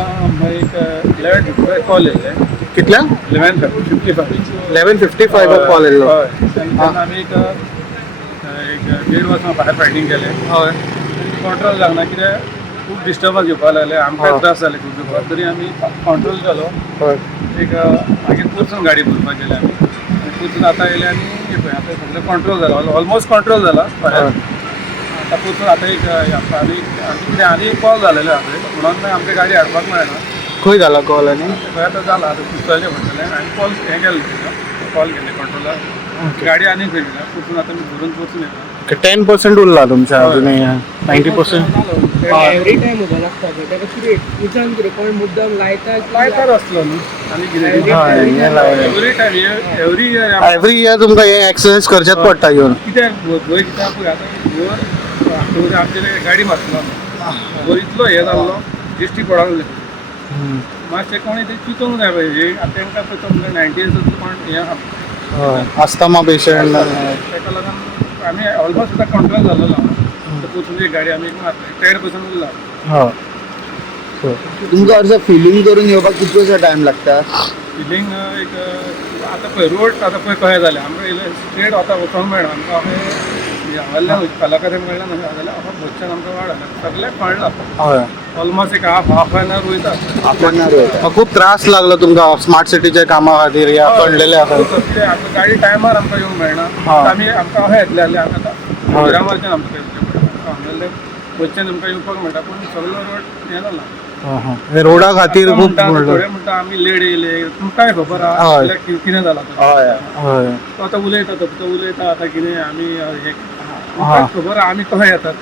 म्हाका एक 11:55 कॉल येयले. कितल्या 11:55 11:55 कॉल येयलो. हय. तेन्ना आमी एक 1.5 वरां भायर फायटींग केलें. हय कंट्रोल जावना कित्याक खूब डिस्टर्बन्स येवपा लागले. आमकां त्रास जाले खूब दिवपाक. तरी आमी कंट्रोल केलो. हय एक मागीर परतून गाडी भरपाक गेले आमी. परतून आतां येयले आनी हे पळय आतां सगळें कंट्रोल जाला. ऑलमोस्ट कंट्रोल जाला. हय आतां परतून आतां एक आनी एक कॉल जालेलो आहा म्हणून आमकां गाडी हाडपाक मेळना. खंय जाला कॉल आनी खंय आतां जाला आतां कुसतलें म्हणटलें आनी कॉल हें केलें कॉल केलें कंट्रोलाक. गाडी आनी खंय गेल्या परतून आतां आमी भरून परतून येता. 10% उरला तुमच्या अजूनही 90%. एवरी टाइम उबो लागता पळय तेका कितें विचार कितें कोण मुद्दम लायतार आसलो न्हू आनी कितें every time every every year तुमकां हे एक्सरसाइज करचेच पडटा येवन. कित्याक भंय कित्याक पळय आतां भर आमचे गाडी मारतलो भर इतलो हे जाल्लो दिश्टी पडोंक लागले. मातशें कोणी ते चिंतूंक जाय पळय हे आतां तांकां पळय तो 90 इयर्स कोण हें आहा अस्थमा पेशंट. ताका लागून आमी ऑलमोस्ट आतां कंट्रोल जाल्लो परतून एक गाडी आमी मारता 10% उरला. हय तुमकां असं फिलिंग करून येवपाक कितलोसो टायम लागता? फिलिंग एक आतां पळय रोड आतां पळय कशें जालें आमकां इल्लें स्ट्रेट आतां वचोंक मेळना. आमकां हांगांतल्यान कलाकारान मेळना न्हू जाल्यार आमकां बोच्च्यान आमकां वाड सगळ्याक कळना. हय ऑलमोस्ट एक हाफ एन आवर वयता. आपल्यान खूप त्रास लागलो तुमकां स्मार्ट सिटीच्या कामा खातीर या पडलेले आसा. आतां गाडी टायमार आमकां येवंक मेळना. आमी आमकां अशें येतलें जाल्यार आमी आतां प्रोग्रामाच्यान आमकां येवचें पडटा. हांगासरल्यान बोच्च्यान आमकां येवपाक मेळटा पूण सगळो रोड हें जाला. हे रोडा खातीर खूप थोडे म्हणटा आमी लेट येयले तुमकांय खबर आहा हय. जाल्यार कितें जालां तो. हय तो आतां उलयता तो उलयता आतां कितें आमी हे तुमकांय खबर आहा आमी कशें येतात.